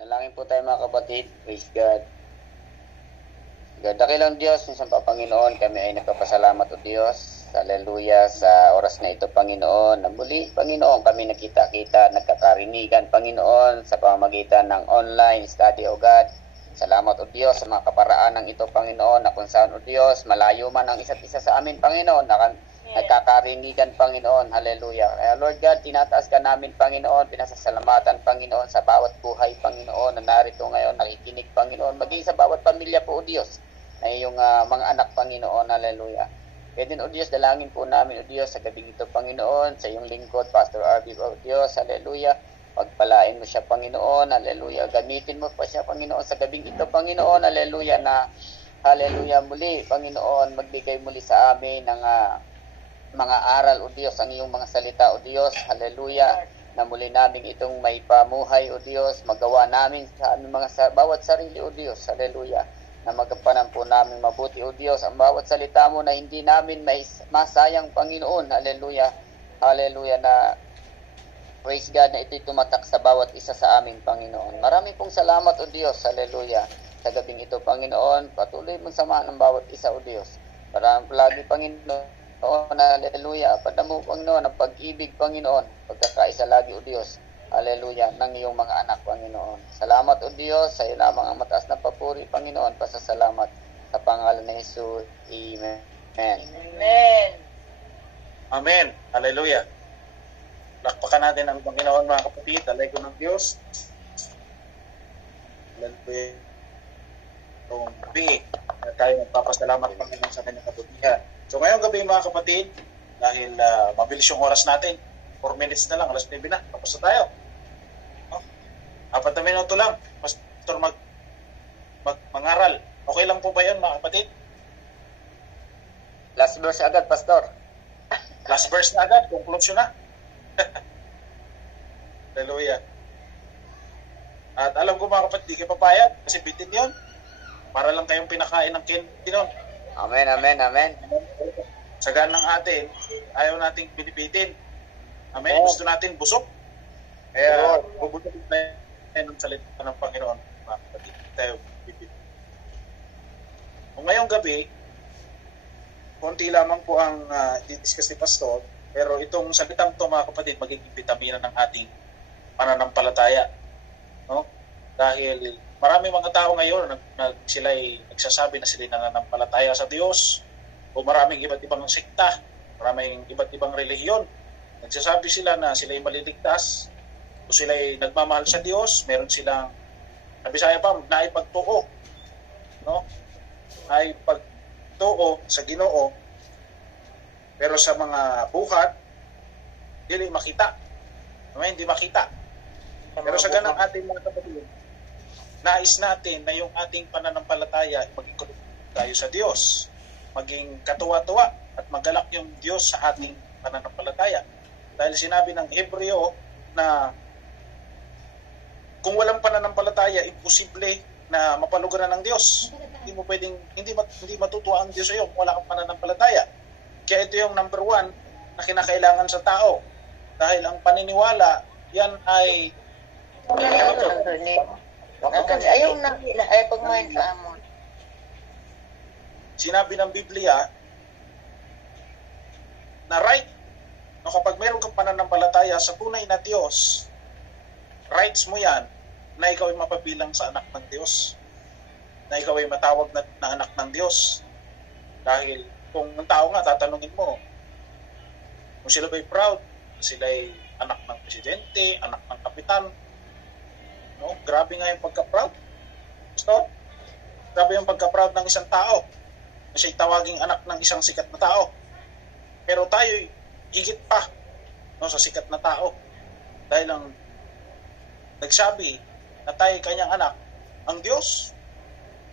Nalangin po tayo mga kapatid. Praise God. Dakilang Diyos, minsan pa Panginoon, kami ay nagpapasalamat o Diyos. Hallelujah sa oras na ito, Panginoon. Na muli, Panginoon, kami nakita-kita, nagkakarinigan, Panginoon, sa pamamagitan ng online study, O God. Salamat o Diyos sa mga kaparaan ng ito, Panginoon, na kung saan o Diyos, malayo man ang isa't isa sa amin, Panginoon, nagkakarinigan, Panginoon. Hallelujah. Kaya Lord God, tinataas ka namin, Panginoon, pinasasalamatan, Panginoon, sa bawat buhay, Panginoon, na narito ngayon, nakikinig, Panginoon, maging sa bawat pamilya po, O Diyos, na iyong mga anak, Panginoon. Hallelujah. Kaya din, O Diyos, dalangin po namin, O Diyos, sa gabing ito, Panginoon, sa iyong lingkod, Pastor Arby, O Diyos. Hallelujah. Pagpalain mo siya, Panginoon. Hallelujah. Gamitin mo pa siya, Panginoon, sa gabing ito, Panginoon. Hallelujah. Na, hallelujah, muli, Panginoon, magbigay muli sa amin ng mga aral, O Diyos, ang iyong mga salita, O Diyos. Hallelujah. Na muli namin itong may pamuhay, O Diyos. Magawa namin sa aming bawat sarili, O Diyos. Hallelujah. Na magampanan po namin mabuti, O Diyos, ang bawat salita mo na hindi namin masayang, Panginoon. Hallelujah. Hallelujah. Na praise God na ito'y tumatak sa bawat isa sa aming Panginoon. Maraming pong salamat, O Diyos. Hallelujah. Sa gabing ito, Panginoon, patuloy mong samahan ng bawat isa, O Diyos. Maraming palagi, Panginoon. Hallelujah. Padamo, Panginoon, ang pag-ibig, Panginoon. Pagkakaisa lagi, O Diyos. Hallelujah. Ng iyong mga anak, Panginoon. Salamat, O Diyos. Sa iyo lamang ang mataas na papuri, Panginoon. Pasasalamat sa pangalan ni Jesus. Amen. Amen. Amen. Hallelujah. Lakpakan natin ang Panginoon, mga kapatid. Alay ko ng Diyos. Hallelujah. Itong gabi na tayo magpapasalamat, Panginoon, sa kanyang kabutihan. So ngayong gabi, mga kapatid, dahil mabilis yung oras natin, 4 minutes na lang, alas 9 na, tapos na tayo. No? 4 na minuto lang, Pastor mangaral. Okay lang po ba yun, mga kapatid? Last verse agad, Pastor. Last verse na agad, conclusion na. Hallelujah. At alam ko, mga kapatid, di kayo papayag kasi bitin yun. Para lang kayong pinakain ng candy nun. Amen, amen, amen. Sagan ng atin, ayaw nating binibitin. Amen. Oh. Gusto natin busog. Kaya, bubutin tayo ng salita ng Panginoon. Mga kapatid, tayo bibit. Kung ngayong gabi, konti lamang po ang discuss ni Pastor, pero itong salitang to, mga kapatid, magiging vitamina ng ating pananampalataya. No? Dahil marami mga tao ngayon sila'y nagsasabi na sila'y nananampalataya sa Diyos, o maraming iba't ibang sekta, maraming iba't ibang relihiyon. Nagsasabi sila na sila'y maliligtas, o sila'y nagmamahal sa Diyos, meron silang, Bisaya pa, naipagtuo. No? Naipagtuo sa Ginoo, pero sa mga buhat, hindi makita. Hindi makita. Pero sa ganang ating mga kapatid, nais natin na yung ating pananampalataya maging tayo sa Diyos, maging katuwa-tuwa at magalak yung Diyos sa ating pananampalataya. Dahil sinabi ng Hebreo na kung walang pananampalataya, imposible na mapalugaran ng Diyos. Hindi mo pwedeng, hindi matutuwa ang Diyos sa iyo kung wala kang pananampalataya. Kaya ito yung number 1 na kinakailangan sa tao. Dahil ang paniniwala, yan ay Ayaw na ay pagmain sa amon. Sinabi ng Biblia na right, no, kapag meron kang pananampalataya sa tunay na Diyos, rights mo yan na ikaw ay mapabilang sa anak ng Diyos, na ikaw ay matawag na anak ng Diyos. Dahil kung ang tao nga, tatanungin mo kung sila ba'y proud, sila ay anak ng presidente, anak ng kapitan. No? Grabe nga yung pagka-proud. Gusto? Grabe yung pagka-proud ng isang tao na siya'y tawaging anak ng isang sikat na tao. Pero tayo higit pa, no, sa sikat na tao. Dahil ang nagsabi na tayo kanyang anak, ang Diyos.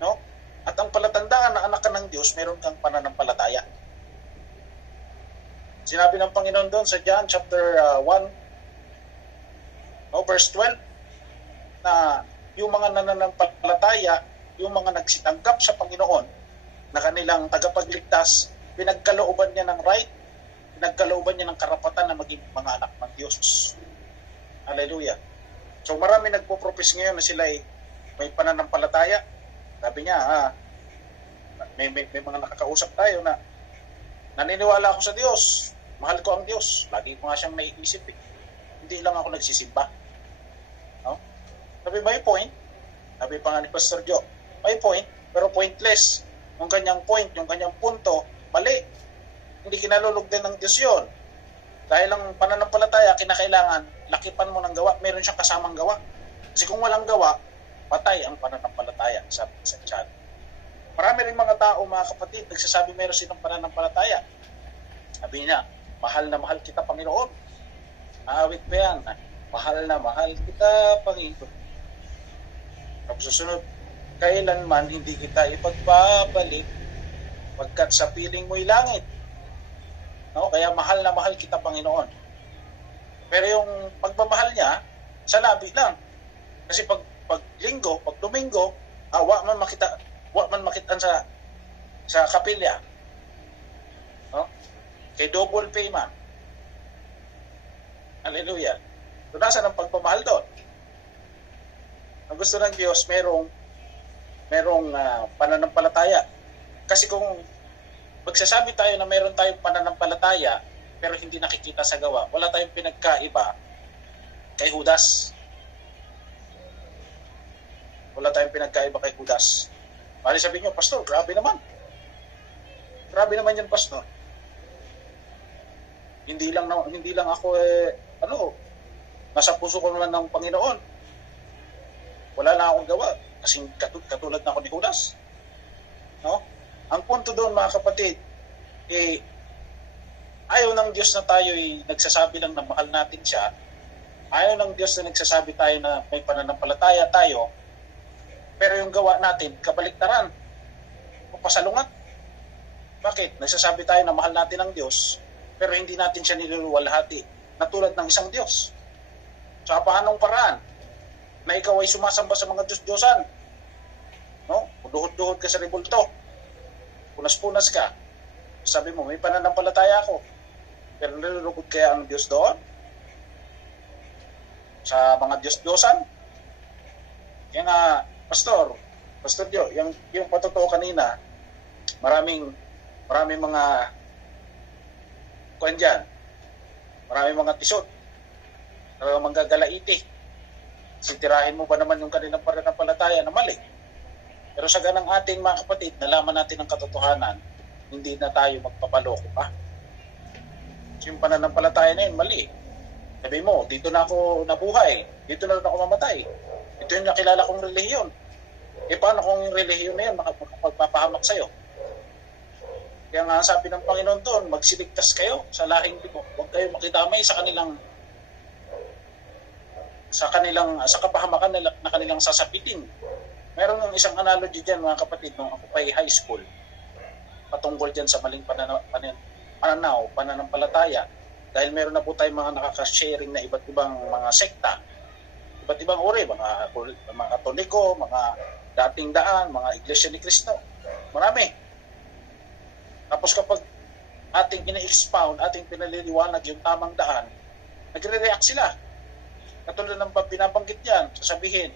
No? At ang palatandaan na anak ka ng Diyos, meron kang pananampalataya. Sinabi ng Panginoon doon sa John chapter 1, no, verse 12, na yung mga nananampalataya, yung mga nagsitanggap sa Panginoon na kanilang tagapagligtas, pinagkalooban niya ng right, pinagkalooban niya ng karapatan na maging mga anak ng Diyos. Hallelujah. So marami nagpo-propose ngayon na sila ay may pananampalataya. Sabi niya, may mga nakakausap tayo na naniniwala ako sa Diyos. Mahal ko ang Diyos. Lagi ko nga siyang naiisip eh. Hindi lang ako nagsisimba. No? Sabi, may point. Sabi pa nga ni Pastor Joe, may point, pero pointless. Yung kanyang point, yung kanyang punto, mali. Hindi kinalulog din ng Diyos yun. Dahil ang pananampalataya, kinakailangan, lakipan mo ng gawa. Meron siyang kasamang gawa. Kasi kung walang gawa, patay ang pananampalataya, sabi sa chat. Marami rin mga tao, mga kapatid, nagsasabi meron silang pananampalataya. Sabi niya, mahal na mahal kita, Panginoon. Awit pa yan, mahal na mahal kita, Panginoon. Tapos susunod, kailanman hindi kita ipagpapalik pagkat sa piling mo'y langit. No? Kaya mahal na mahal kita, Panginoon. Pero yung pagmamahal niya, sa labi lang. Kasi pag linggo, pag domingo, wa man makitaan sa kapilya. No? Kay double payment. Hallelujah. So, nasa ng pagmamahal doon? Ang gusto ng Diyos, merong pananampalataya. Kasi kung magsasabi tayo na meron tayong pananampalataya, pero hindi nakikita sa gawa, wala tayong pinagkaiba kay Judas. Wala tayong pinagkaiba kay Judas. Mali sabihin nyo, Pastor, grabe naman. Grabe naman yan, Pastor. Hindi lang ako nasa puso ko naman ng Panginoon. Wala na akong gawa kasi katulad na ako ni Judas. No? Ang punto doon, mga kapatid, ayaw ng Diyos na tayo nagsasabi lang na mahal natin siya. Ayaw ng Diyos na nagsasabi tayo na may pananampalataya tayo, pero yung gawa natin, kabaliktaran o pasalungat. Bakit? Nagsasabi tayo na mahal natin ang Diyos, pero hindi natin siya niluluwalhati na tulad ng isang Diyos. Sa paanong paraan na ikaw ay sumasamba sa mga Diyos-Diyosan? No? Duhod-duhod ka sa rebulto. Punas-punas ka. Sabi mo, may pananampalataya ako. Pero nilulugod kaya ang Diyos doon? Sa mga Diyos-Diyosan? Kaya nga, Pastor Joe, yung patotoo kanina, maraming mga kuwan dyan, maraming mga tisot, manggagalaiti. Sitirahin mo ba naman yung kanilang pananampalataya na mali? Pero sa ganang ating mga kapatid, nalaman natin ang katotohanan, hindi na tayo magpapaloko pa. So yung pananampalataya na yun, mali. Sabi mo, dito na ako nabuhay, dito na ako mamatay. Ito yung nakilala kong relihiyon. Paano kung yung relihiyon na yun makapagpapahamak sa'yo? Kaya nga sabi ng Panginoon doon, magsiligtas kayo sa lahing libo. Huwag kayo makidamay sa kapahamakan na kanilang sasapitin. Meron ng isang analogy dyan, mga kapatid, nung ako pa high school, patungkol dyan sa maling pananampalataya. Dahil meron na po tayong mga nakaka-sharing na iba't ibang mga sekta, iba't ibang uri, mga Katoliko, mga dating daan, mga Iglesia ni Cristo. Marami. Tapos kapag ating ina-expound, ating pinaliliwanag yung tamang daan, nagre-react sila. Katulad ng binabanggit yan, sasabihin,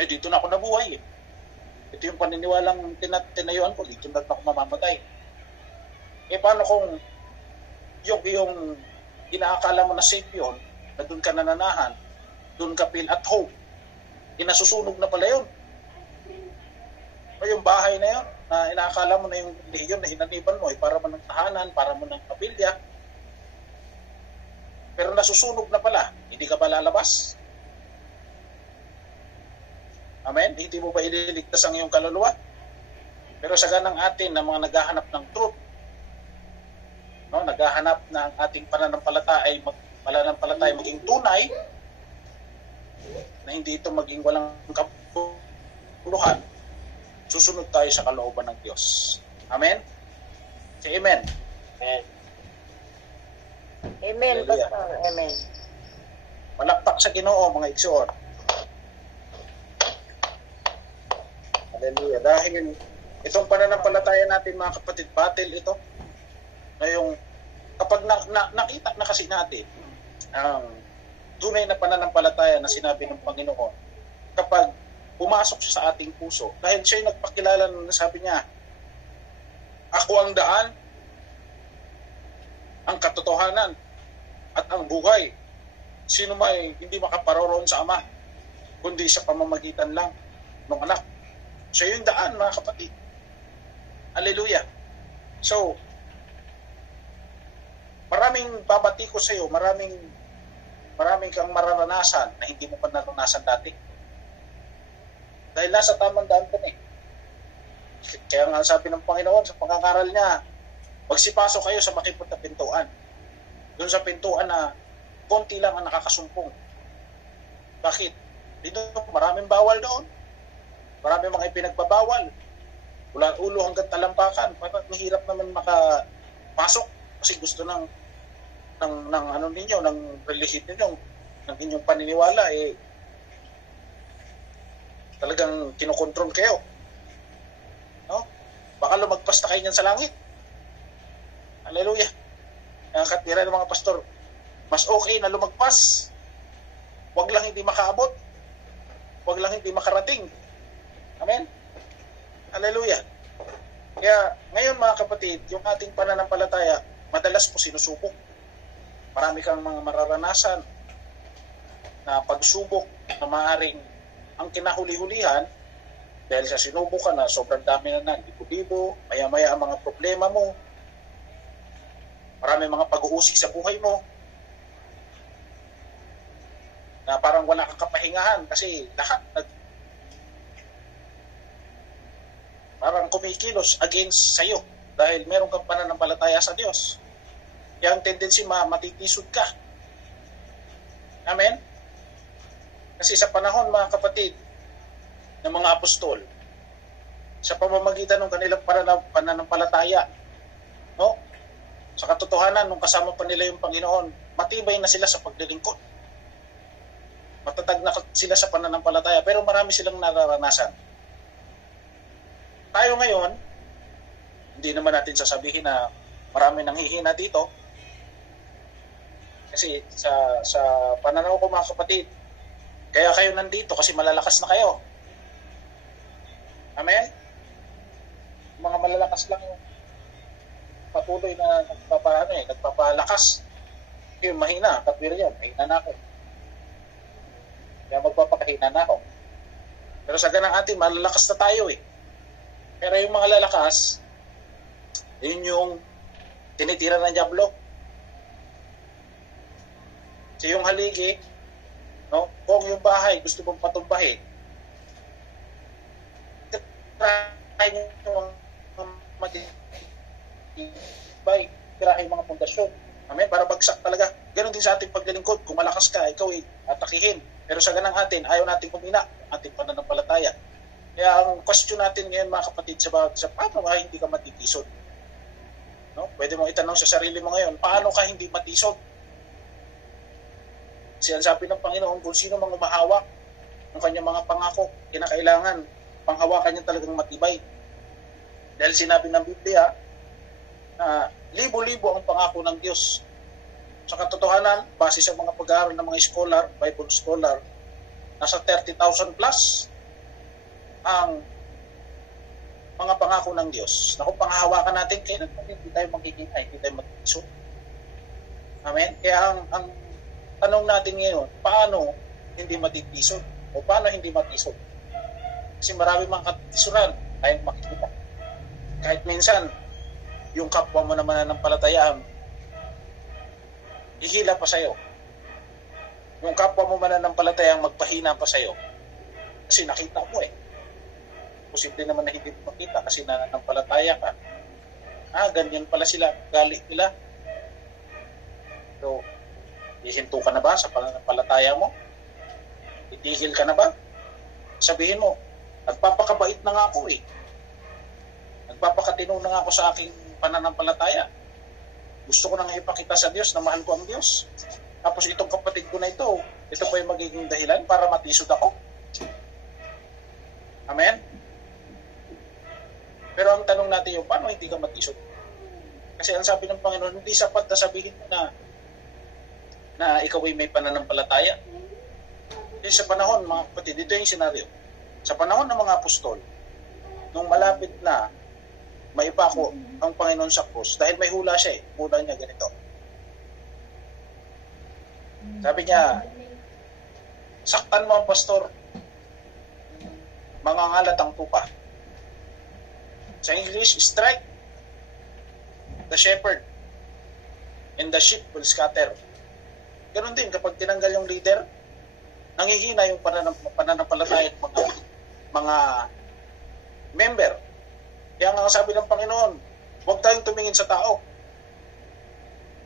dito na ako nabuhay. Ito yung paniniwalang tinayuan ko, dito na ako mamamatay. Paano kung yung inaakala mo na safe yun, na doon ka nananahan, doon ka feel at home, inasusunog na pala yun. O yung bahay na yun, na inaakala mo na yung lehiyon na hinaniban mo, para mo ng tahanan, para mo ng kapilya, pero nasusunog na pala, hindi ka ba lalabas? Amen? Hindi mo ba ililigtas ang iyong kaluluwa? Pero sa ganang atin na mga naghahanap ng truth, no, naghahanap na ang ating pananampalataya maging tunay, na hindi ito maging walang kabuluhan, susunod tayo sa kalooban ng Diyos. Amen? Say amen. Amen. Amen, Pastor. Amen. Malakpak sa Ginoo, mga igsoon. Hallelujah. Dahil itong pananampalataya natin, mga kapatid, battle ito. Na yung, kapag nakita na kasi natin ang tunay na pananampalataya na sinabi ng Panginoon kapag pumasok siya sa ating puso. Dahil siya yung nagpakilala na sabi niya, ako ang daan, ang katotohanan, at ang buhay. Sino may hindi makaparoroon sa Ama, kundi sa pamamagitan lang ng anak. Siya yung daan, mga kapatid. Hallelujah. So, maraming babati ko sa iyo, maraming kang mararanasan na hindi mo pa naranasan dati. Dahil nasa tamang daan ka na eh. Kaya nga sabi ng Panginoon sa pangangaral niya, magsipasok kayo sa makipot na pintuan. Doon sa pintuan na konti lang ang nakakasumpong. Bakit? Dito maraming bawal doon. Maraming mga ipinagbabawal. Mula ulo hanggang talampakan. Parang mahirap naman makapasok kasi gusto ng ano ninyo, ng relihiyon ninyo, ng inyong paniniwala talagang kinokontrol kayo. No? Baka lumagpas na kayo niyan sa langit. Hallelujah. Ang katwiran ng mga pastor, mas okay na lumagpas. Wag lang hindi makaabot. Wag lang hindi makarating. Amen? Hallelujah. Kaya ngayon mga kapatid, yung ating pananampalataya, madalas po sinusubok. Marami kang mga mararanasan na pagsubok na maaaring ang kinahuli-hulihan dahil sa sinubok ka na sobrang dami na libo-libo, maya-maya ang mga problema mo, marami mga pag-uusig sa buhay mo na parang wala kang kapahingahan kasi lahat parang kumikilos against sa'yo dahil meron kang pananampalataya sa Diyos. Kaya ang tendency matitisod ka. Amen? Kasi sa panahon, mga kapatid, ng mga apostol, sa pamamagitan ng kanilang pananampalataya, no? Sa katotohanan, nung kasama pa nila yung Panginoon, matibay na sila sa paglilingkod. Matatag na sila sa pananampalataya, pero marami silang nararanasan. Tayo ngayon, hindi naman natin sasabihin na marami nang hihina dito. Kasi sa pananaw ko, mga kapatid, kaya kayo nandito kasi malalakas na kayo. Amen? Mga malalakas lang yung patuloy na nagpapalakas. Yung mahina, katwira yan, mahina na ako. Kaya magpapakahina na ako. Pero sa ganang atin, malalakas na tayo eh. Pero yung mga lalakas, yun yung tinitira ng dyablo. So yung haligi, no? Kung yung bahay gusto mong patumbahin, try nyo matibay, tirahin mga pundasyon. Amen? Para bagsak talaga. Ganon din sa ating paglilingkod. Kung malakas ka, ikaw ay atakihin. Pero sa ganang atin, ayaw natin kumina ating pananampalataya. Kaya ang question natin ngayon, mga kapatid, sa paano ka hindi ka matitisod? No? Pwede mong itanong sa sarili mo ngayon, paano ka hindi matisod? Kasi ang sabi ng Panginoon, kung sino mang umahawak ng kanyang mga pangako, kinakailangan panghawakan niya talagang matibay. Dahil sinabi ng Biblia na libo-libo ang pangako ng Diyos. Sa katotohanan, base sa mga pag-aaral ng mga scholar, Bible scholar, nasa 30,000 plus ang mga pangako ng Diyos. Na kung panghahawakan natin, kailan hindi tayo makikita, hindi tayo matisod. Amen? Kaya ang tanong natin ngayon, paano hindi matitisod? O paano hindi matisod? Kasi marami mga katisuran tayong makikita. Kahit minsan, yung kapwa mo naman ng palatayaan, hihila pa sa'yo. Yung kapwa mo mananampalatayang magpahina pa sa'yo. Kasi nakita mo eh. Posible naman na hindi mo makita kasi nananampalataya ka. Ganyan pala sila, gali nila. So, ihinto ka na ba sa pananampalataya mo? Itigil ka na ba? Sabihin mo, nagpapakabait na nga ako eh. Nagpapakatino na nga ako sa aking pananampalataya. Gusto ko nang ipakita sa Diyos na mahal ko ang Diyos. Tapos itong kapatid ko na ito pa yung magiging dahilan para matisod ako. Amen? Pero ang tanong natin yung, paano hindi ka matisod? Kasi ang sabi ng Panginoon, hindi sapat na sabihin mo na na ikaw ay may pananampalataya? Sa panahon, mga kapatid, dito yung senaryo. Sa panahon ng mga apostol, nung malapit na maipako ang Panginoon sa krus, dahil may hula siya hula niya ganito. Sabi niya, saktan mo ang pastor, mangangalat ang tupa. Sa English, strike the shepherd and the sheep will scatter. Ganon din, kapag tinanggal yung leader, nangihina yung pananampalataya ng mga member. Kaya nga sabi ng Panginoon, huwag tayong tumingin sa tao.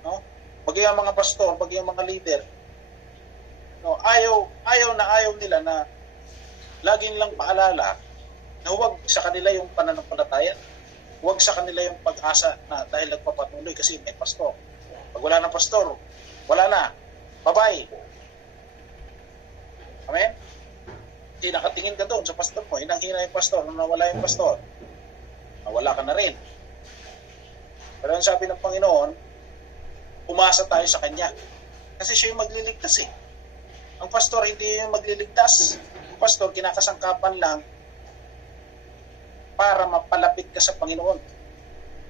No? Maging ang mga pastor, maging ang mga leader, no, ayaw nila na laging lang paalala na huwag sa kanila yung pananampalataya, huwag sa kanila yung pag-asa na dahil nagpapatuloy kasi may pastor. Pag wala na pastor, wala na. Bye-bye. Amen? Hindi nakatingin ka doon sa pastor mo, hinang-hina yung pastor, nung nawala yung pastor, nawala ka na rin. Pero ang sabi ng Panginoon, umasa tayo sa Kanya. Kasi siya yung magliligtas eh. Ang pastor hindi yung magliligtas. Ang pastor kinakasangkapan lang para mapalapit ka sa Panginoon.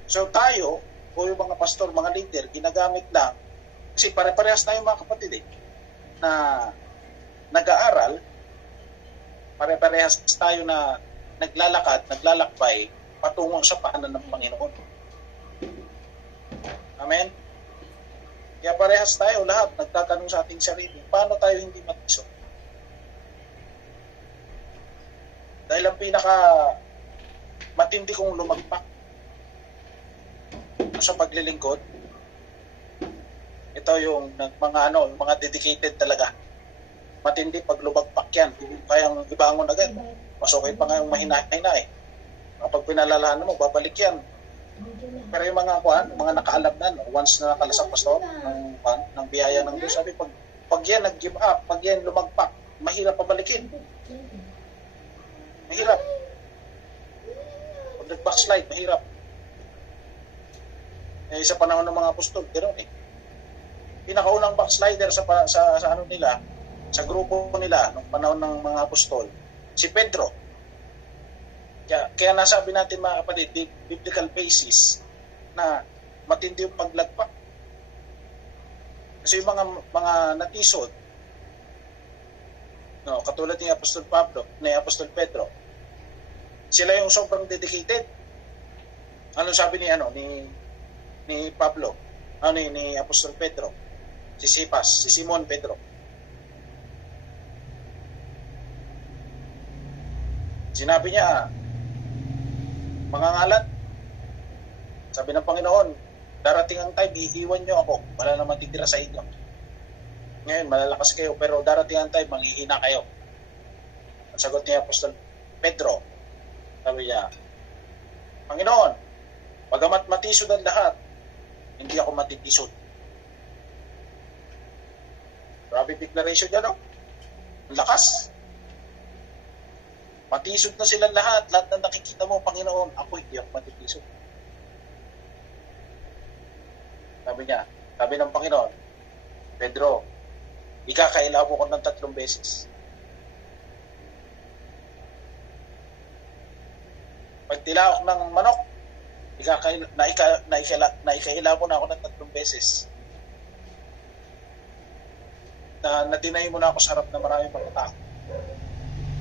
So tayo, o yung mga pastor, mga leader, ginagamit lang, kasi pare-parehas tayo mga kapatid na nag-aaral, pare-parehas tayo na naglalakbay, patungo sa paanan ng Panginoon. Amen? Kaya parehas tayo lahat, nagtatanong sa ating sarili, paano tayo hindi matiso? Dahil ang pinaka matindi kong lumagpak sa paglilingkod, ito yung mga dedicated talaga. Matindi pag lumagpak yan, hindi kayang ibangon agad. Masukay pa nga yung mahina-hina eh. Kapag pinalalahan mo, babalik yan. Pero yung mga nakaalam na, once na nakalasang pastor ng biyaya ng Diyos, sabi, pag yan nag-give up, pag yan lumagpak, mahirap pabalikin. Mahirap. Pag nag-backslide, mahirap. Sa panahon ng mga apostol, ganoon eh. Pinakaunang backslider sa ano nila, sa grupo nila, nung panahon ng mga apostol, si Pedro. Kaya nasabi natin mga kapatid, biblical basis na matindi yung paglagpak. Kasi yung mga natisod, no, katulad ni Apostol Pablo, ni Apostol Pedro, sila yung sobrang dedicated. Ano sabi ni Pablo, ni Apostol Pedro, si Simon Pedro. Sinabi niya, mangangalat. Sabi ng Panginoon, darating ang time, iiwan niyo ako. Wala na matitira sa inyo. Ngayon, malalakas kayo, pero darating ang time, manghihina kayo. Ang sagot ni Apostol Pedro, sabi niya, Panginoon, bagamat matisod ang lahat, hindi ako matitisod. Grabe declaration niya, no? Ang lakas. Matisod na silang lahat na nakikita mo, Panginoon, ako hindi ako matitisod. Sabi ng Panginoon, Pedro, ikakailaw mo ko ng 3 beses. Pag tilawak ng manok, naikailaw mo na ako ng 3 beses. Na deny mo na ako sa harap na maraming mga tao.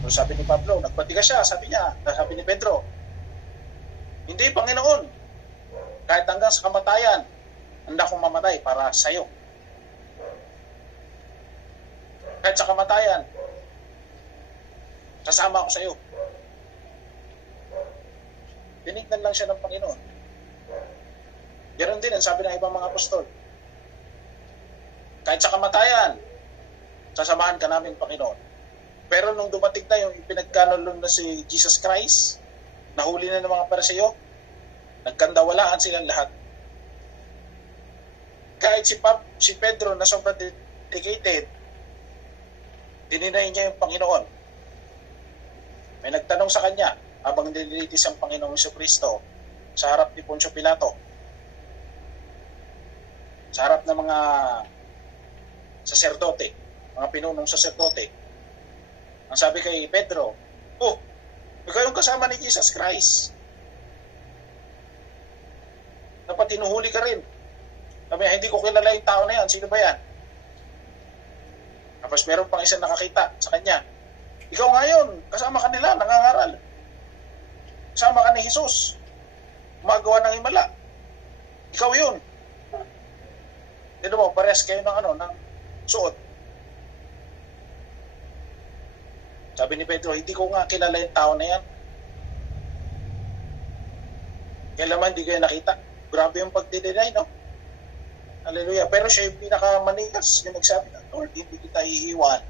So sabi ni Pablo, nagpatigas siya, sabi ni Pedro, hindi, Panginoon, kahit hanggang sa kamatayan, handa akong mamatay para sa iyo. Kahit sa kamatayan, kasama ako sa iyo. Tinignan lang siya ng Panginoon. Ganoon din ang sabi ng ibang mga apostol. Kahit sa kamatayan, sasamahan ka namin, Panginoon. Pero nung dumating na yung ipinagkanulong na si Jesus Christ, nahuli na ng mga Pariseo, nagkandawalaan silang lahat. Kahit si Pedro na sobrang dedicated, dininay niya yung Panginoon. May nagtanong sa kanya habang nililitis ang Panginoong Jesucristo sa harap ni Poncio Pilato, sa harap ng mga saserdote, mga pinunong saserdote. Ang sabi kay Pedro, "Oh, ikaw yung kasama ni Jesus Christ. Dapat tinuhuli ka rin." Sabi, "Hindi ko kilala yung tao na yan. Sino ba yan?" Tapos meron pang isang nakakita sa kanya. "Ikaw nga yun, kasama ka nila, nangangaral. Kasama ka ni Jesus. Gumagawa ng himala. Ikaw yun." Dito mo, parehas kayo ng suot. Sabi ni Pedro, "Hindi ko nga kilala yung tao na yan. Kailangan hindi kayo nakita." Grabe yung pagdideny, no? Hallelujah. Pero siya yung pinakamanigas, yung nagsabi na, "Lord, hindi kita iiwan.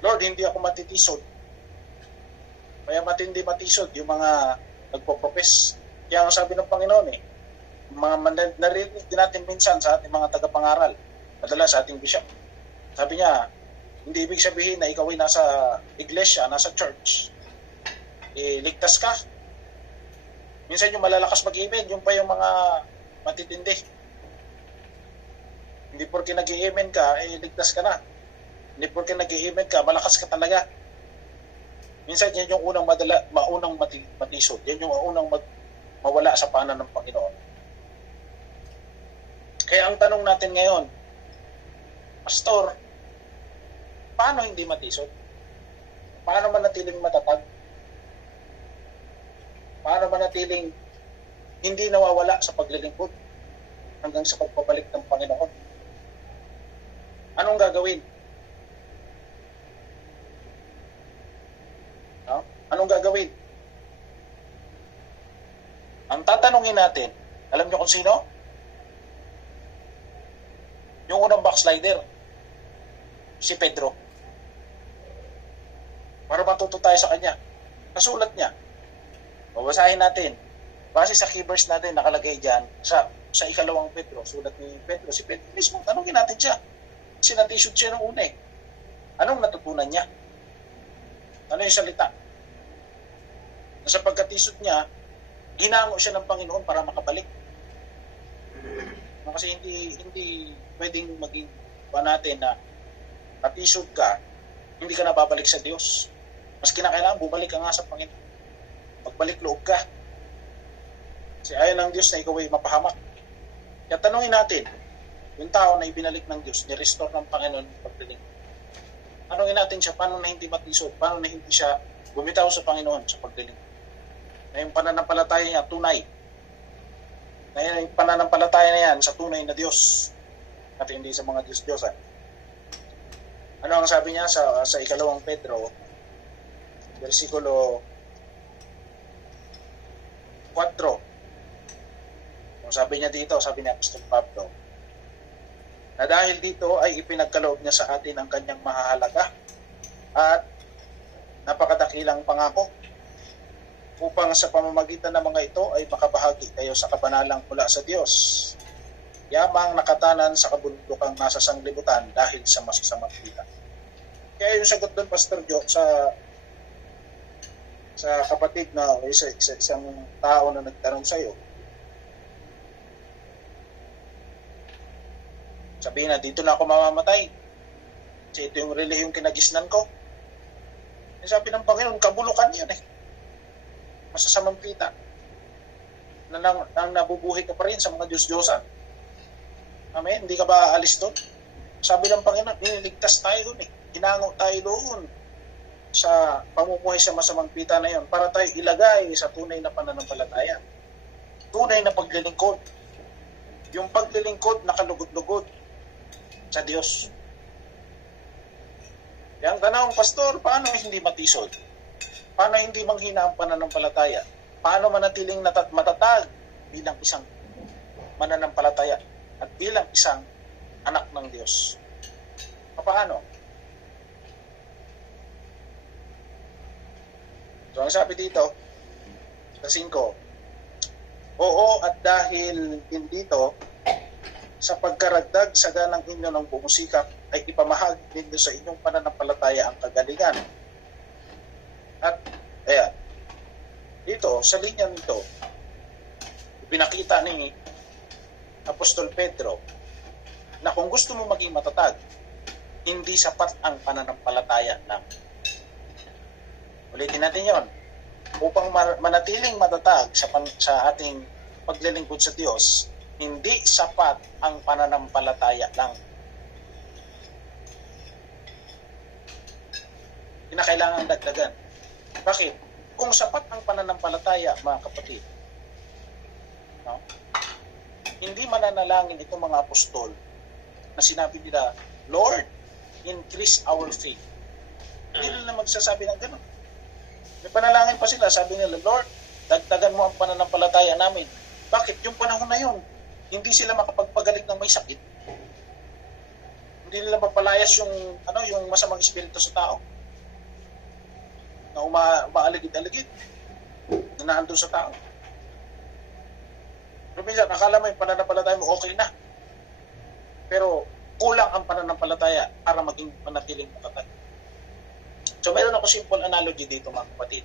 Lord, hindi ako matitisod." Kaya matindi matisod yung mga nagpo-profess. Kaya ang sabi ng Panginoon mga narinig din natin minsan sa ating mga tagapangaral, madalas sa ating bishop. Sabi niya, hindi ibig sabihin na ikaw ay nasa iglesia, nasa church, ligtas ka. Minsan yung malalakas mag-amen, yung pa yung mga matitindi. Hindi porke nag-amen ka, ligtas ka na. Hindi porke nag-amen ka, malakas ka talaga. Minsan yan yung maunang matisod. Yan yung unang mawala sa paanan ng Panginoon. Kaya ang tanong natin ngayon, Pastor, paano hindi matisod? Paano manatiling matatag? Paano manatiling hindi nawawala sa paglilingkod hanggang sa pagpabalik ng Panginoon? Anong gagawin? No? Anong gagawin? Ang tatanungin natin, alam niyo kung sino? Yung unang backslider, si Pedro. Para matuto tayo sa kanya. Nasulat niya. Babasahin natin. Base sa keywords natin, nakalagay dyan, sa ikalawang Pedro, sulat ni Pedro. Si Pedro mismo, tanungin natin siya. Kasi natisod siya nung una. Anong natutunan niya? Ano yung salita? Sa pagkatisod niya, ginango siya ng Panginoon para makabalik. Kasi hindi pwedeng maging natin na natisod ka, hindi ka na babalik sa Diyos. Mas kinakailangan, bumalik ka nga sa Panginoon. Magbalik loob ka. Kasi ayaw ng Diyos na ikaw ay mapahamak. Kaya tanungin natin, yung tao na ibinalik ng Diyos, ni-restore ng Panginoon yung pagdaling. Tanungin natin siya, paano na hindi matisod? Paano na hindi siya bumitaw sa Panginoon sa pagdaling? Na yung pananampalataya niya, tunay. Na yung pananampalataya na yan sa tunay na Diyos. At hindi sa mga Diyos-Diyosan. Ano ang sabi niya sa ikalawang Pedro, versikulo 4. Kung sabi niya dito, sabi ni Apostol Pablo, na dahil dito ay ipinagkaloob niya sa atin ang kanyang mahahalaga at napakadakilang pangako upang sa pamamagitan ng mga ito ay makabahagi kayo sa kabanalang mula sa Diyos, yamang nakatanan sa kabundukang nasa sanglibutan dahil sa masasamang kita. Kaya yung sagot doon, Pastor Joe, sa kapatid na o isang tao na nagtanong sa iyo, sabihin na, dito na ako mamamatay. Kasi ito yung relihiyong kinagisnan ko. Sabi ng Panginoon, kabulukan yun masasamang kita. Nang nabubuhay ka pa rin sa mga Diyos-Diyosan. Amen? Hindi ka ba aalis doon? Sabi ng Panginoon, nililigtas tayo doon Hinango tayo doon sa pamumuhay sa masamang pita na yun para tayo ilagay sa tunay na pananampalataya. Tunay na paglilingkod. Yung paglilingkod na kalugod-lugod sa Diyos. Yang tanong, Pastor, paano hindi matisod? Paano hindi manghina ang pananampalataya? Paano manatiling matatag bilang isang mananampalataya at bilang isang anak ng Diyos? Paano? So, ang sabi dito, sa 5, oo, at dahil din dito, sa pagkaragdag sa ganang inyo ng bumusikap, ay ipamahagi ninyo sa inyong pananampalataya ang kagalingan. At, ayan, dito, sa linya nito, pinakita ni Apostol Pedro na kung gusto mo maging matatag, hindi sapat ang pananampalataya lang. Ulitin natin yon. Upang manatiling matatag sa ating paglilingkod sa Diyos, hindi sapat ang pananampalataya lang. Kinakailangan dagdagan. Bakit? Kung sapat ang pananampalataya, mga kapatid, no? Hindi mananalangin itong mga apostol na sinabi nila, Lord, increase our faith. Hindi nila magsasabi ng gano'n. May panalangin pa sila, sabi nila, Lord, dagdagan mo ang pananampalataya namin. Bakit? Yung panahon na yun, hindi sila makapagpagaling ng may sakit. Hindi nila mapalayas yung masamang espiritu sa tao na umaaligid-aligid na naandun sa tao. Pero minsan, akala mo yung pananampalataya mo okay na. Pero kulang ang pananampalataya para maging manatiling matatag. So mayroon ako simple analogy dito, mga kapatid,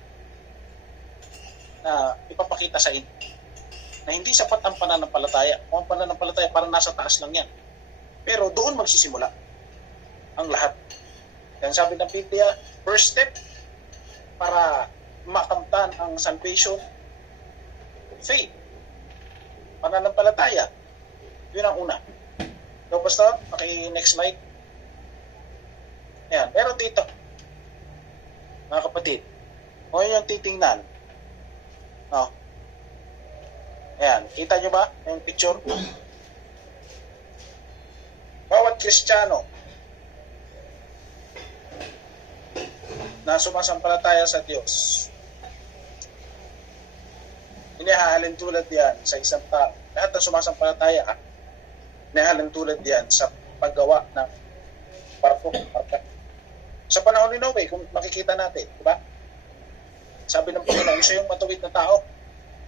na ipapakita sa inyo na hindi sapat ang pananampalataya. Kung ang pananampalataya parang nasa taas lang yan. Pero doon magsisimula ang lahat. Yan sabi ng Biblia, first step para makamtan ang salvation, faith, pananampalataya. Yun ang una. So basta, next slide. Ayan, meron dito, mga kapatid, kung yun yung titingnan, oh. Ayan, kita nyo ba yung picture? Bawat Kristiyano na sumasampalataya sa Diyos, inihahalin tulad yan sa isang tao. Lahat ng sumasampalataya, inihahalin tulad yan sa paggawa ng barko. Sa panahon ni Noe, kung makikita natin, diba? Sabi ng Panginoon, siya yung matuwid na tao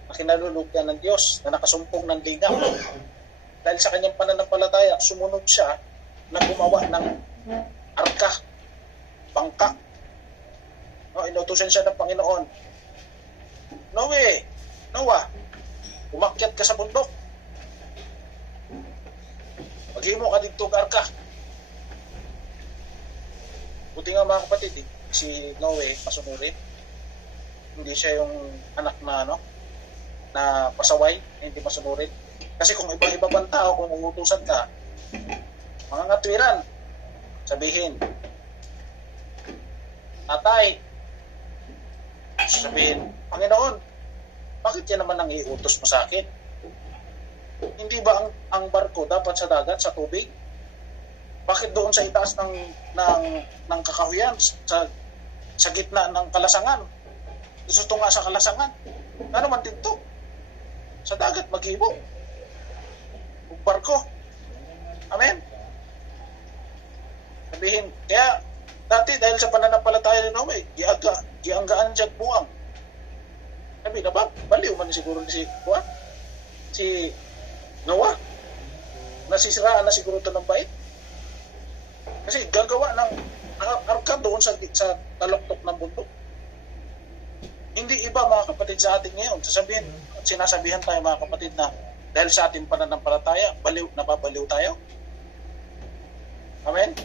na kinalulugdan ng Diyos, na nakasumpong ng lingap. Dahil sa kanyang pananampalataya, sumunod siya na gumawa ng arka, bangka. No, inutusan siya ng Panginoon. Noah, umakyat ka sa bundok. Maghimo ka dito ng arka. Buti nga, mga kapatid, si Noe masunurin. Hindi siya yung anak na pasaway, hindi masunurin. Kasi kung iba-iba pang tao, kung umutusan ka, mga ngatwiran, sabihin, Tatay, sabihin, Panginoon, bakit yan naman ang iutos mo sa akin? Hindi ba ang barko dapat sa dagat, sa tubig? Bakit doon sa itaas ng kakahuyan, sa gitna ng kalasangan? Gusto nga sa kalasangan. Ano man dito? Sa dagat, mag-ibog. Barko. Amen? Sabihin, kaya dati dahil sa pananampalataya ni Noe, gianggaan siya buwang. Sabi na ba, baliw man siguro si Noah. Nasisiraan na siguro ito ng bait. Kasi gagawa ng arka doon sa taloktok ng bundok. Hindi iba, mga kapatid, sa atin ngayon. Sinasabihan tayo, mga kapatid, na dahil sa ating pananampalataya, nababaliw tayo. Amen?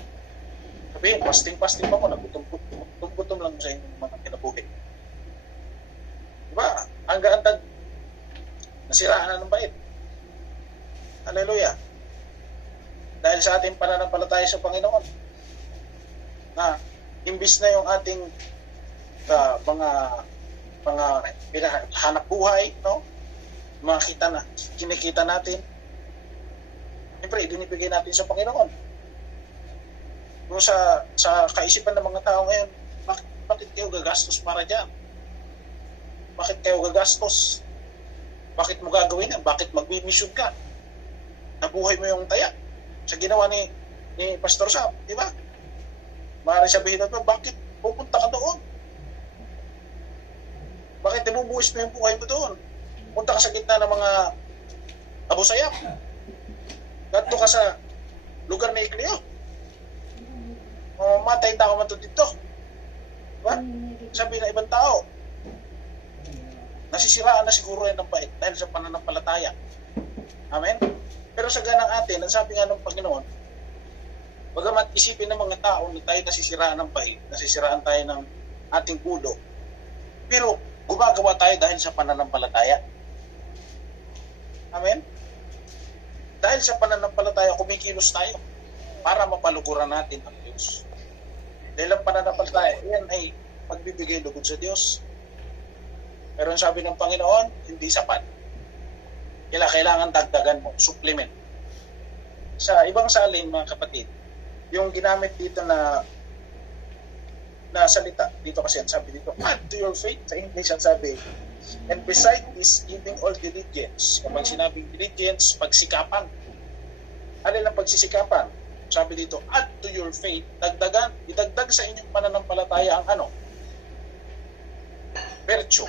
Sabihin, fasting pa mo, nagutom lang sa inyong mga kinabuhi. Diba? Ang gaantag, nasiraan na ng bait. Hallelujah. Dahil sa ating pananampalataya sa Panginoon, na imbis na yung ating mga hanap buhay, no? Kinikita natin, siyempre, binibigay natin sa Panginoon. Kung sa kaisipan ng mga tao ngayon, bakit kayo gagastos para dyan? Bakit kayo gagastos? Bakit mo gagawin yan? Bakit mag-mission ka? Nabuhay mo yung taya sa ginawa ni Pastor Sam, di ba? Maaari sabihin natin, bakit pupunta ka doon? Bakit ibubuwis mo yung buhay mo doon? Punta ka sa gitna ng mga abusayap. Ganto ka sa lugar na Igleo. Matay tao man to dito. Diba? Sabi ng ibang tao, nasisiraan na siguro yan ng bait dahil sa pananampalataya. Amen? Pero sa ganang atin, ang sabi nga ng Panginoon, bagamat isipin ng mga tao na tayo nasisiraan ng pahig, nasisiraan tayo ng ating ulo, pero gumagawa tayo dahil sa pananampalataya. Amen? Dahil sa pananampalataya, kumikilos tayo para mapaluguran natin ang Diyos. Dahil ang pananampalataya, yan ay pagbibigay lugod sa Diyos. Pero ang sabi ng Panginoon, hindi sapat. Kailangan dagdagan mo, supplement. Sa ibang salin, mga kapatid, yung ginamit dito na salita, dito kasi ang sabi dito, add to your faith. Sa English ang sabi, and beside this, giving all diligence. Kapag sinabing diligence, pagsikapan. Alin ang pagsisikapan? Sabi dito, add to your faith, idagdag sa inyong pananampalataya ang ano? Virtue.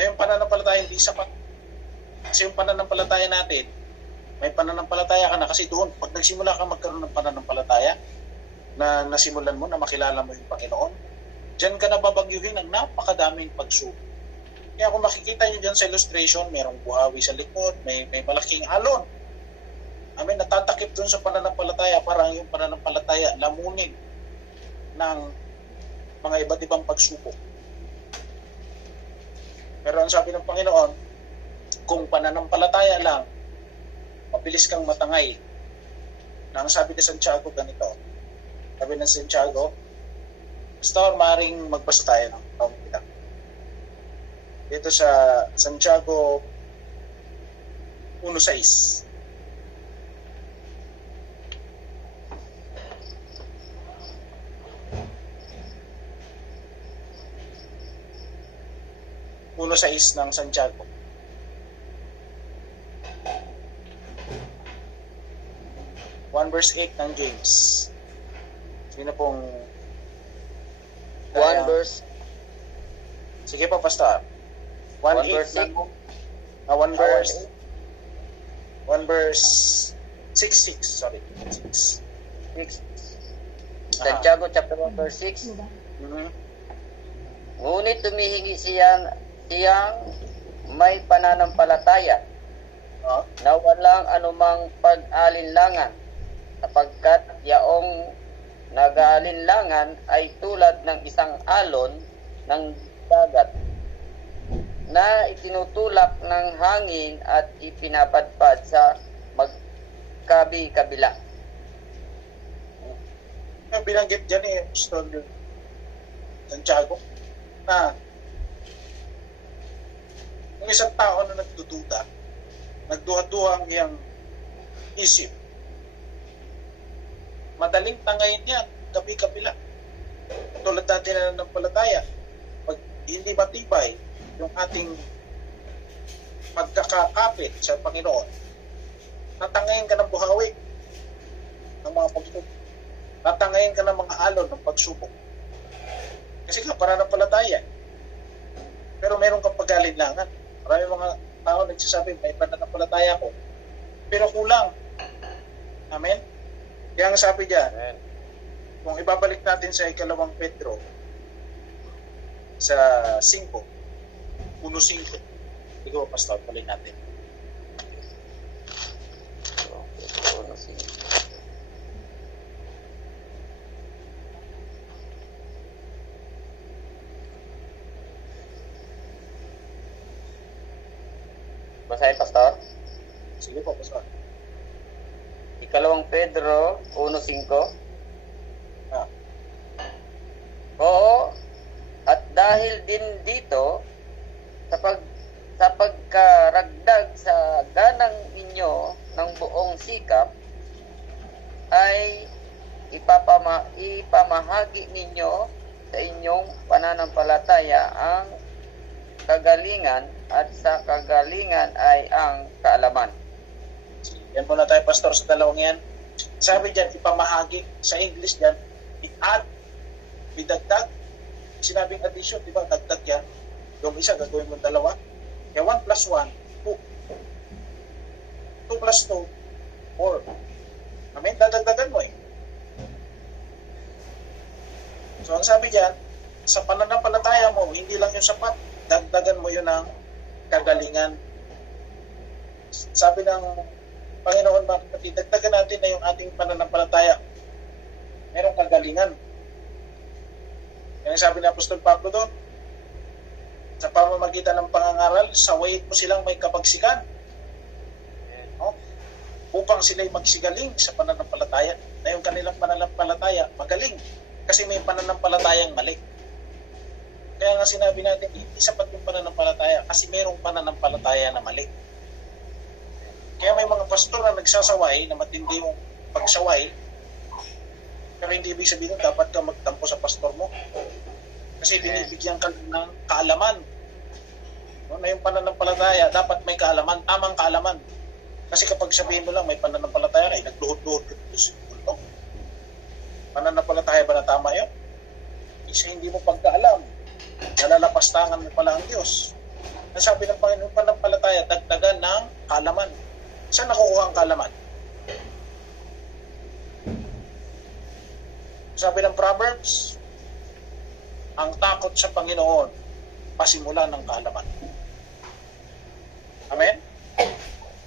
Na yung pananampalataya hindi sapat. Kasi yung pananampalataya natin, may pananampalataya ka na kasi doon, pag nagsimula ka magkaroon ng pananampalataya, na nasimulan mo, na makilala mo yung Panginoon, dyan ka nababagyuhin ng napakadaming pagsubok. Kaya kung makikita nyo dyan sa illustration, merong buhawi sa likod, may malaking alon. Amen, natatakip doon sa pananampalataya, parang yung pananampalataya lamunin ng mga iba't ibang pagsubok. Pero ang sabi ng Panginoon, kung pananampalataya lang, mabilis kang matangay. Na ang sabi ni Santiago ganito. Sabi ng Santiago, Pastor, maaaring magbasa tayo ng kaunti. Dito sa Santiago 1:6. ng Santiago. Verse 8 ng James. Sino pong 1 verse. Sige pa, Pastor. 1 verse 6. 1 verse 6. Sorry. 6. Santiago chapter 1 verse 6. Mm-hmm. Ngunit tumihingi siyang may pananampalataya na walang anumang pag-alinlangan, sapagkat yaong nag-aalinlangan ay tulad ng isang alon ng dagat na itinutulak ng hangin at ipinapadpad sa magkabi-kabila. Yung binanggit dyan Apostol Santiago na yung isang tao na nagdududa, nagduha-duha ang iyang isip, madaling tangayin yan, kabi-kabila. Tulad natin na nanampalataya, pag hindi matibay yung ating pagkakakapit sa Panginoon, natangayin ka ng buhawi ng mga pagsubok. Natangayin ka ng mga alon ng pagsubok. Kasi ka, pananampalataya. Pero meron kang pag-alinlangan. Marami mga tao nagsasabi, may pananampalataya ko, pero kulang. Amen? Kaya ang sabi dyan, kung ibabalik natin sa 2 Pedro, sa 5, 1:5. Ikaw, Pastor, tuloy natin. Basahin, Pastor. Sige po, Pastor. 2 Pedro 1:5. Oo, at dahil din dito sa pagkaragdag sa ganang inyo ng buong sikap ay ipamahagi ninyo sa inyong pananampalataya ang kagalingan, at sa kagalingan ay ang kaalaman. Yan muna tayo, Pastor, sa dalawang yan. Sabi dyan, ipamahagi. Sa English dyan, i-add, idagdag. Sinabing addition, di ba? Dagdag yan. Yung isa, gagawin mo dalawa. Kaya 1 plus 1, 2. 2 plus 2, 4. Amen? Dadagdagan mo eh. So, ang sabi dyan, sa pananampalataya mo, hindi lang yung sapat, dagdagan mo yun ng kagalingan. Sabi ng Panginoon, mga kapatid, dagdagan natin na yung ating pananampalataya. Merong kagalingan. Yan ang sabi ni Apostol Pablo doon. Sa pamamagitan ng pangangaral, sawayin mo silang may kabagsikan. No? Upang sila'y magsigaling sa pananampalataya. Na yung kanilang pananampalataya magaling. Kasi may pananampalatayang mali. Kaya nga sinabi natin, hindi sapat yung pananampalataya kasi merong pananampalataya na mali. Kaya may mga pastor na nagsasaway, na matindi yung pagsaway, pero hindi ibig sabihin dapat ka magtampo sa pastor mo. Kasi binibigyan ka ng kaalaman. No, na yung pananampalataya, dapat may kaalaman, tamang kaalaman. Kasi kapag sabihin mo lang may pananampalataya, ay nagluhod-luhod ka sa kulto. Pananampalataya ba na tama yun? Kasi hindi mo pagkaalam, nalalapastangan mo pala ang Diyos. Ang sabi ng Panginoon, pananampalataya, dagdagan ng kaalaman. Saan nakukuha ang kaalaman? Sabi ng Proverbs, ang takot sa Panginoon, pasimula ng kaalaman. Amen?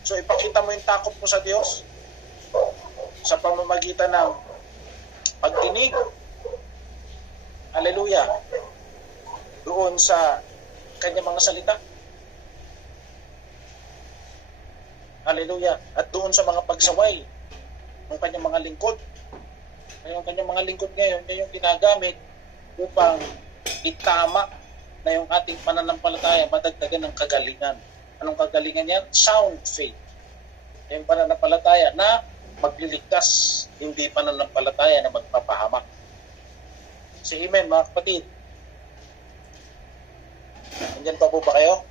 So ipakita mo yung takot mo sa Diyos sa pamamagitan ng pagdinig. Hallelujah. Doon sa kanyang mga salita. Hallelujah. At doon sa mga pagsaway ng kanyang mga lingkod. Yung kanyang mga lingkod ngayon, yan yung ginagamit upang itama na yung ating pananampalataya madagdagan ng kagalingan. Anong kagalingan yan? Sound faith. Yung pananampalataya na magliligtas, hindi pananampalataya na magpapahamak. Si Amen, mga kapatid. Nandiyan pa po ba kayo?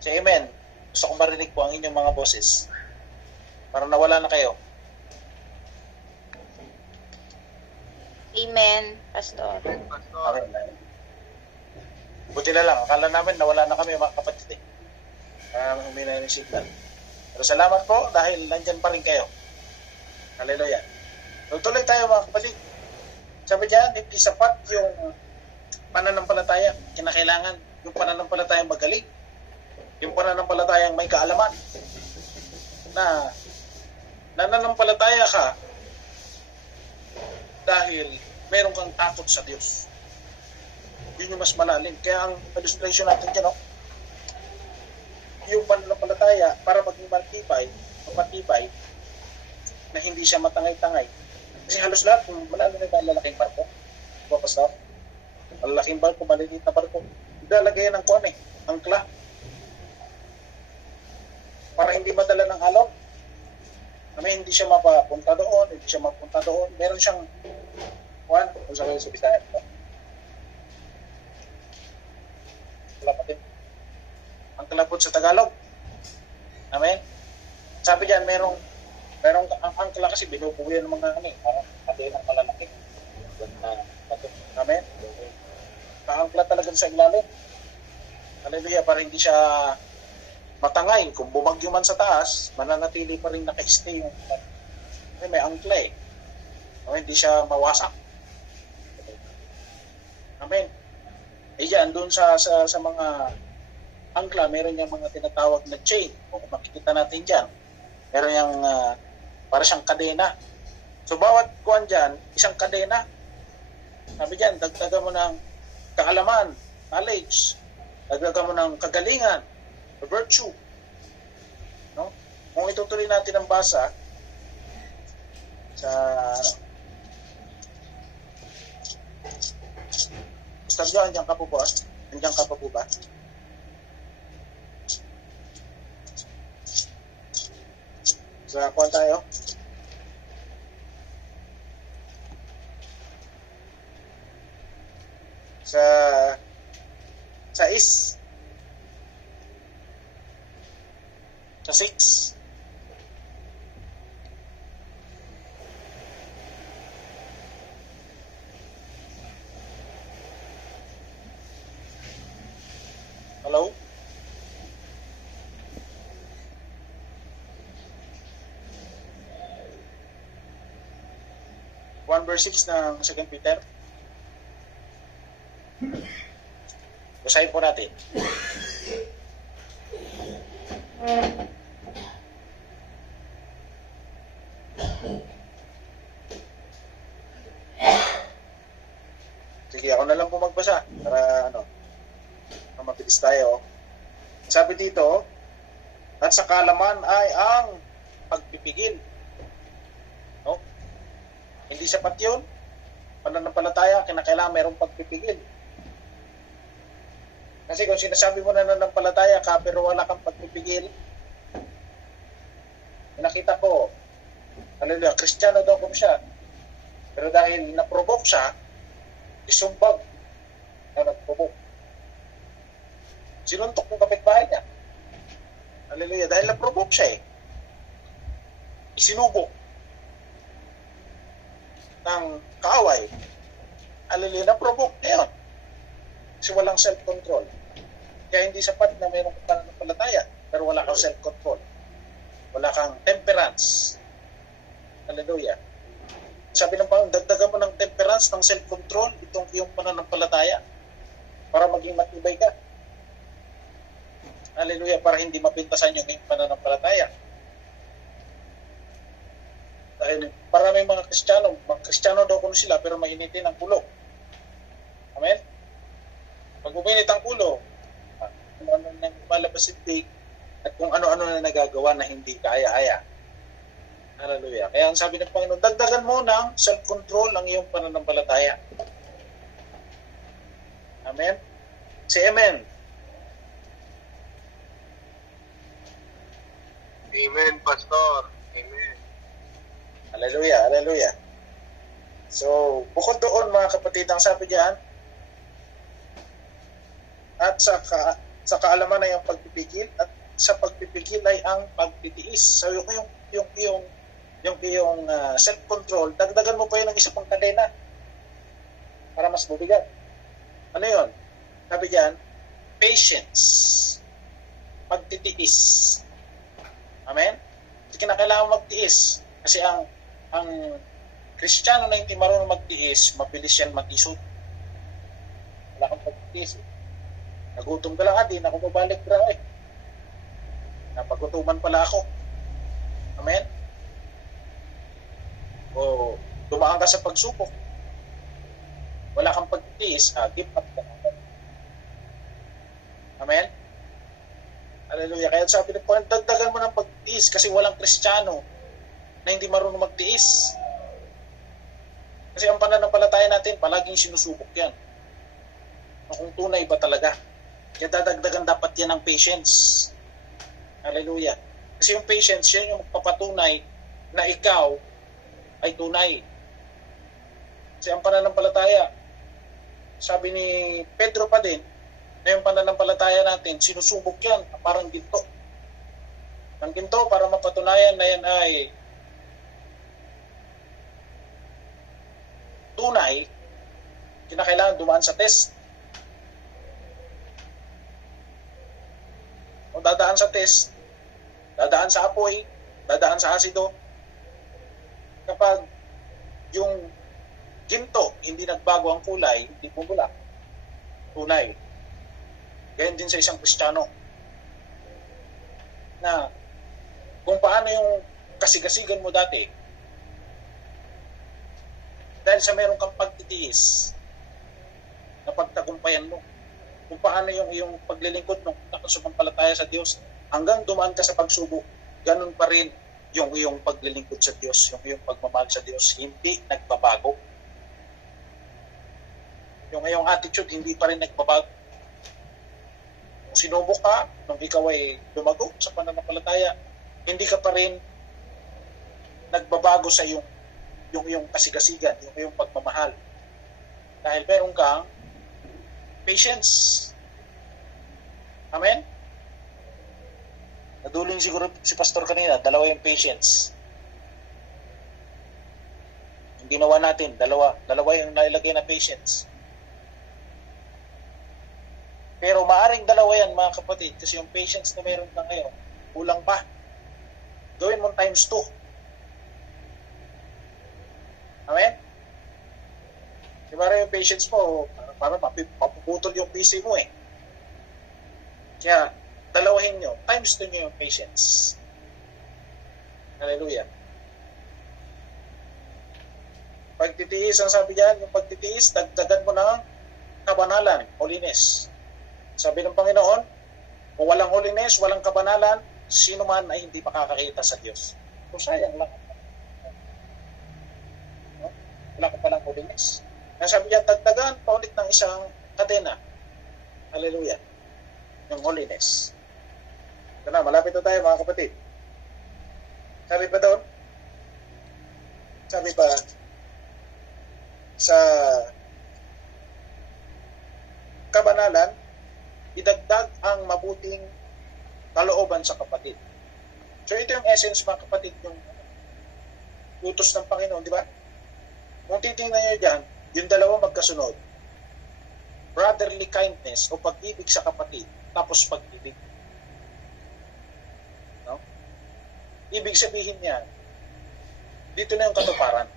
Si Amen. Gusto kong marinig po ang inyong mga boses. Parang nawala na kayo. Amen, Pastor. Okay. Buti na lang. Akala namin nawala na kami mga kapatid eh. Humina yung signal. Pero salamat po dahil nandyan pa rin kayo. Hallelujah. Tuloy tayo mga kapatid. Sabi dyan, hindi sapat yung pananampalataya. Kinakailangan yung pananampalatayang magaling. Yung pananampalatayang may kaalaman. Na nananampalataya ka dahil meron kang takot sa Diyos. Yun yung mas malalim. Kaya ang illustration natin dyan, no? Yung pananampalataya para maging matibay, na hindi siya matangay-tangay. Kasi halos lahat, kung malalo na yung lalaking barko, diba Pastor? Malalaking barko, maliliit na barko, ilalagay ng kuwan angkla. Para hindi madala ng alon. Hindi siya mapapunta doon, hindi siya mapunta doon. Meron siyang kuwan, kung sabi sa Bisaya. Wala pa din. Ang kalapot sa Tagalog. Amen? Sabi diyan, merong ang angkla kasi binubuhay ng mga parang kadena ng malalaki. Amen? Kaangkla talaga sa ilalim. Hallelujah, para hindi siya matangay. Kung bumagyo man sa taas, mananatili pa rin naka-stay yung may angkla eh. Hindi siya mawasak. Amen? Yan, doon sa mga angkla, meron yung mga tinatawag na chain. Kung makikita natin dyan, meron yung para siyang kadena. So, bawat kuwan dyan, isang kadena. Sabi dyan, dagdagan mo ng kaalaman, knowledge, dagdagan mo ng kagalingan, virtue. No? Kung itutuloy natin ang basa sa Pastor John, andiyan ka po ba? Andiyan ka pa po ba? Sa kuwan tayo. Sa 6. Hello? One number 6 ng 2 Peter. Basahin po natin. Sige, ako na lang po magbasa para mabilis tayo. Sabi dito, at sa kaalaman ay ang pagpipigil. No? Hindi sapat yun. Pananampalataya, kinakailangan mayroong pagpipigil. Kasi kung sinasabi mo na nananampalataya ka pero wala kang pagpipigil, nakita ko, hallelujah, Kristiyano daw ko siya. Pero dahil na-provoke siya, isumbag na nag-provoke. Sinuntok ng kapitbahay niya. Hallelujah. Dahil na-provoke siya Isinubok ng kaaway. Hallelujah. Na-provoke niya yun. Kasi walang self-control. Kaya hindi sapat na mayroong pananampalataya pero wala kang self-control. Wala kang temperance. Hallelujah. Sabi ng Panginoon, dagdagan mo ng temperance, ng self-control, itong iyong pananampalataya para maging matibay ka. Hallelujah, para hindi mapintasan yung iyong pananampalataya. Dahil maraming mga Kristiyano daw kung sila, pero mainitin ang ulo. Amen? Pag uminit ang ulo, kung ano nang malabas sindig, at kung ano-ano na nagagawa na hindi kaya-aya. Hallelujah. Kaya ang sabi ng Panginoon, dagdagan mo ng self-control ang iyong pananampalataya. Amen? Say amen. Amen, Pastor. Amen. Hallelujah, hallelujah. So, bukod doon mga kapatid, ang sabi diyan, at sa kaalaman ay ang pagpipigil, at sa pagpipigil ay ang pagtitiis. So, yung self-control, dagdagan mo pa yun ng isa pang kadena para mas mabigat. Ano yun? Sabi diyan, patience. Pagtitiis. Amen? Hindi kinakailangan magtiis. Kasi ang Kristiyano na hindi marunong magtiis, mabilis yan matisod. Wala kang pagtiis. Nagutom ka lang, di na ako mabalik bro Napagutuman pala ako. Amen? O dumaan ka sa pagsubok. Wala kang pagtiis, give up ka. Amen? Hallelujah. Kaya sabi ng Panginoon, dagdagan mo ng pagtiis kasi walang Kristiyano na hindi marunong magtiis. Kasi ang pananampalataya natin, palaging sinusubok yan. Kung tunay ba talaga. Kaya dadagdagan dapat yan ng patience. Hallelujah. Kasi yung patience, yan yung magpapatunay na ikaw ay tunay. Kasi ang pananampalataya, sabi ni Pedro pa din, na yung pananampalataya natin, sinusubok yan, parang ginto. Ang ginto, para mapatunayan na yan ay tunay, kinakailangan dumaan sa test. O dadaan sa test, dadaan sa apoy, dadaan sa asido. Kapag yung ginto, hindi nagbago ang kulay, hindi bumula. Tunay. Ganyan din sa isang Kristiyano. Na kung paano yung kasigasigan mo dati, dahil sa meron kang pagtitiis, na pagtagumpayan mo, kung paano yung iyong paglilingkod ng nakasumampalataya sa Diyos, hanggang dumaan ka sa pagsubok, ganun pa rin yung iyong paglilingkod sa Diyos, yung iyong pagmamahal sa Diyos, hindi nagbabago. Yung iyong attitude, hindi pa rin nagbabago. Sinubok ka, nung ikaw ay lumago sa pananampalataya, hindi ka pa rin nagbabago sa yung kasigasigan, yung iyong pagmamahal. Dahil meron kang patience. Amen? Naduling siguro si Pastor kanina, dalawa yung patience. Yung ginawa natin, dalawa yung nailagay na patience. Pero maaring dalawa yan mga kapatid kasi yung patience na meron ka ngayon, kulang pa. Gawin mo times 2. Amen? Di ba yung patience mo, para mapuputol yung PC mo eh. Kaya, dalawahin nyo, times 2 nyo yung patience. Hallelujah. Pagtitiis, ang sabi diyan, yung pagtitiis, dagdagan mo ng kabanalan, holiness. Sabi ng Panginoon, kung walang holiness, walang kabanalan, sino man ay hindi makakakita sa Diyos. So sayang lang. No? Wala ka palang holiness. Kaya sabi diyan, dagdagan pa ulit ng isang kadena. Hallelujah. Yung holiness. Ito na, malapit na tayo mga kapatid. Sabi pa doon, sabi pa, sa kabanalan, idagdag ang mabuting kalooban sa kapatid. So ito yung essence mga kapatid, yung utos ng Panginoon, di ba? Kung titingnan nyo dyan, yung dalawa magkasunod. Brotherly kindness o pag-ibig sa kapatid, tapos pag-ibig. No? Ibig sabihin niya, dito na yung katuparan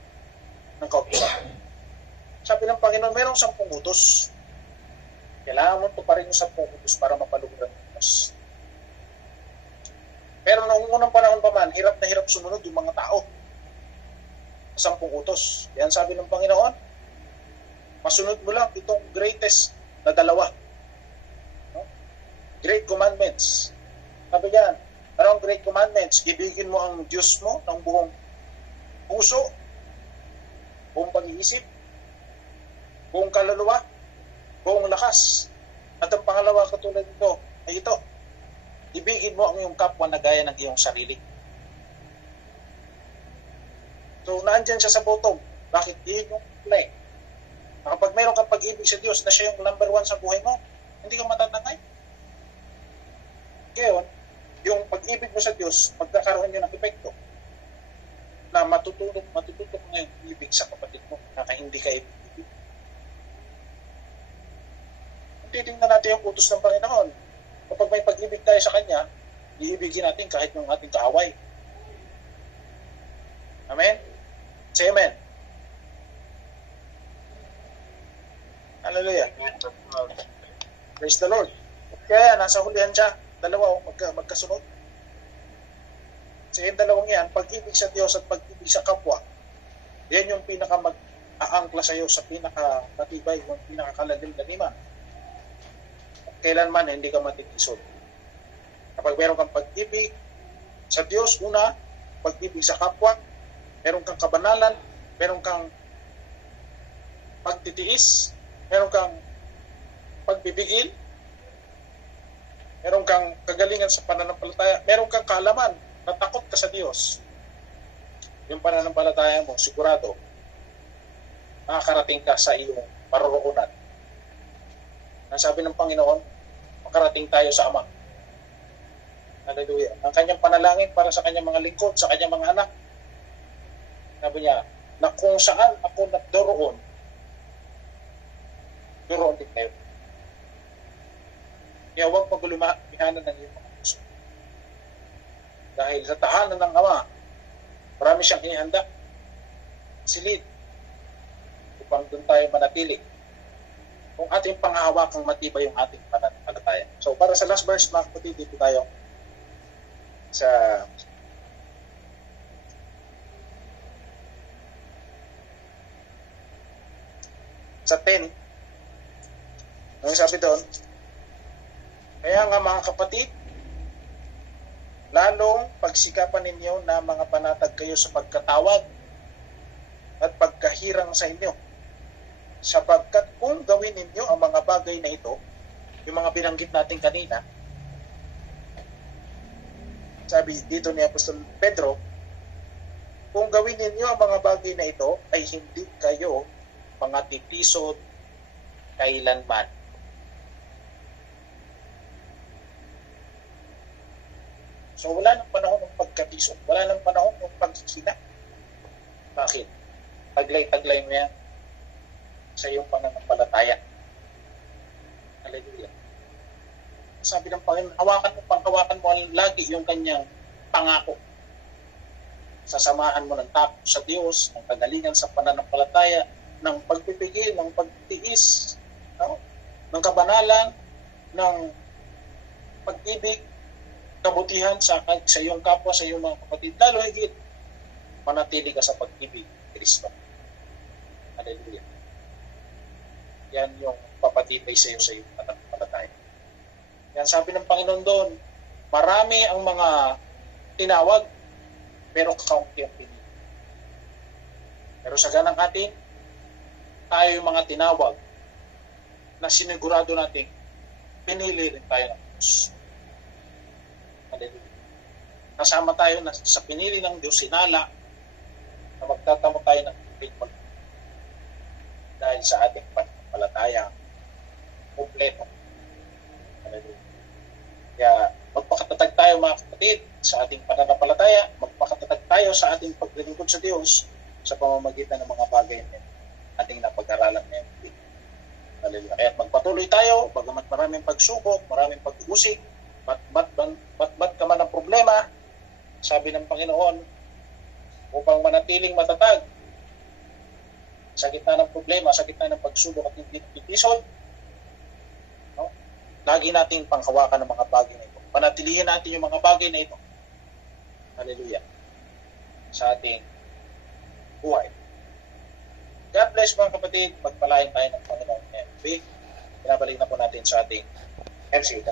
ng kautusan. Sabi ng Panginoon, mayroong 10 utos. Kailangan mo tuparin yung 10 utos para mapalugod ang Diyos. Pero noong unang panahon pa man, hirap na hirap sumunod yung mga tao. 10 utos. Yan sabi ng Panginoon, masunod mo lang itong greatest na dalawa. No? Great commandments. Sabi yan, ano ang great commandments? Ibigin mo ang Diyos mo ng buong puso, buong pag-iisip, buong kaluluwa, buong lakas. At ang pangalawa katulad nito ay ito, ibigin mo ang iyong kapwa na gaya ng iyong sarili. So, naandyan siya sa bottom. Bakit? Yun yung play. Kapag mayroon kang pag-ibig sa Diyos na siya yung number 1 sa buhay mo, hindi ka matatangay. Kaya yung pag-ibig mo sa Diyos, magkakaroon yun ng epekto na matututok mo yung ibig sa kapatid mo na hindi ka ibig. Titingnan natin yung utos ng Panginoon. Kapag may pag-ibig tayo sa Kanya, iibigin natin kahit yung ating kaaway. Amen? Say amen. Hallelujah. Praise the Lord. Kaya nasa hulihan siya. Dalawa, magkasunod. Sa yung dalawang yan, pag-ibig sa Diyos at pag-ibig sa kapwa, yan yung pinaka-mag-aangkla sa iyo sa pinaka-matibay, yung pinaka-kalalim-laliman. Kailanman hindi ka matitisod. Kapag meron kang pag-ibig sa Diyos, una, pag-ibig sa kapwa, meron kang kabanalan, meron kang pagtitiis, meron kang pagbibigil, meron kang kagalingan sa pananampalataya, meron kang kaalaman, natakot ka sa Diyos. Yung pananampalataya mo, sigurado, makakarating ka sa iyong paroroonan. Ang sabi ng Panginoon, makarating tayo sa Ama. Hallelujah. Ang kanyang panalangin para sa kanyang mga lingkod, sa kanyang mga anak. Sabi niya, na kung saan ako nagdoroon, doroon din kayo. Kaya huwag magulumihanan ng iyong mga puso. Dahil sa tahanan ng Ama, marami siyang inihanda. Silid. Upang doon tayo manatili. Kung ating pangahawakang matibay yung ating pananampalataya. So, para sa last verse, mga kapatid, dito tayo sa 10. Ang sabi doon, kaya nga mga kapatid, lalong pagsikapan ninyo na mga panatag kayo sa pagkatawag at pagkahirang sa inyo. Sapagkat kung gawin ninyo ang mga bagay na ito, yung mga binanggit natin kanina, sabi dito ni Apostol Pedro, kung gawin ninyo ang mga bagay na ito, ay hindi kayo mga titisod kailanman. So wala nang panahon ng pagkatisod, wala nang panahon ng pagsisina. Bakit? Taglay-taglay mo yan sa iyong pananampalataya. Hallelujah. Sabi ng Panginoon, hawakan mo lagi yung kanyang pangako. Sasamahan mo ng takot sa Diyos, ng kagalingan sa pananampalataya, ng pagpipigil, ng pagtiis, no? Ng kabanalan, ng pag-ibig, kabutihan sa iyong kapwa, sa iyong mga kapatid. Lalo higit, manatili ka sa pag-ibig ni Kristo. Hallelujah. Yan yung papatibay sa iyo sa iyong pananampalataya. Yan sabi ng Panginoon doon, marami ang mga tinawag, pero kakaunti ang pinili. Pero sa ganang atin, tayo yung mga tinawag na sinigurado natin, pinili rin tayo ng Diyos. Hallelujah. Kasama tayo na sa pinili ng Diyos, sinala na magtatamo tayo ng faithful dahil sa ating pananampalataya kompleto. Hallelujah. Kaya magpakatatag tayo mga kapatid sa ating pananampalataya, magpakatatag tayo sa ating paglilingkod sa Diyos sa pamamagitan ng mga bagay na ating napag-aralan ngayon. Hallelujah. Kaya magpatuloy tayo, bagamat maraming pagsubok, maraming pag-uusik, bat ka man ng problema, sabi ng Panginoon, upang manatiling matatag sa gitna ng problema, sa gitna ng pagsubok at hindi titisod, no? Lagi nating panghawakan ng mga bagay na ito. Panatilihin natin yung mga bagay na ito. Hallelujah. Sa ating buhay. God bless mga kapatid. Pagpalain tayo ng Panginoon. Pinabalik na po natin sa ating MC.